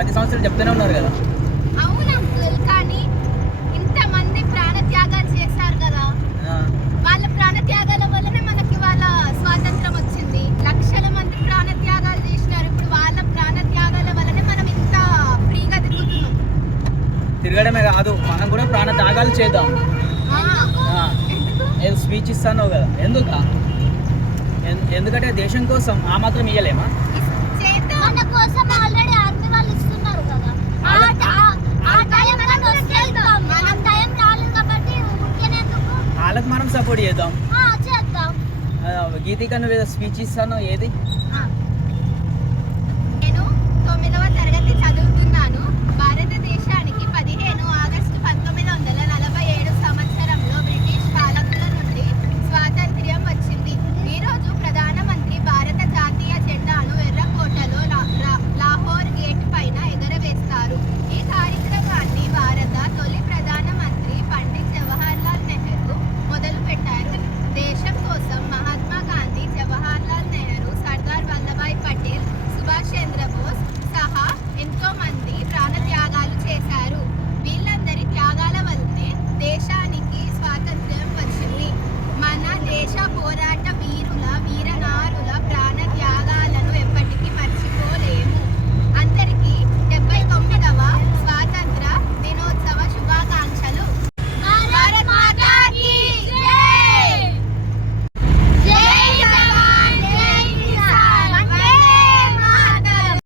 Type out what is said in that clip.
ప్రతి సంవత్సరం చెప్తూనే ఉన్నారు కదా. అవును అంకుల్, కానీ ఇంతమంది ప్రాణత్యాగాలు చేశారు కదా, వాళ్ళ ప్రాణత్యాగాల వల్లనే మనకి వాళ్ళ స్వాతంత్రం వచ్చింది. లక్షల మంది ప్రాణత్యాగాలు చేసినారు. ఇప్పుడు వాళ్ళ ప్రాణత్యాగాల వల్లనే మనం ఇంత ఫ్రీగా తిరుగుతున్నాం. తిరగడమే కాదు, మనం కూడా ప్రాణత్యాగాలు చేద్దాం. ఏదో స్పీచ్ ఇస్తాను కదా, ఎందుకంటే దేశం కోసం ఆ మాత్రం ఇయ్యలేమా? మన కోసం ఆల్రెడీ ఆర్మీ వాళ్ళు ఇస్తున్నారు కదా. వాళ్ళకి మనం సపోర్ట్ చేద్దాం. చేద్దాం. గీతిక నువ్వు ఏదో స్పీచ్ ఇస్తాను, ఏది?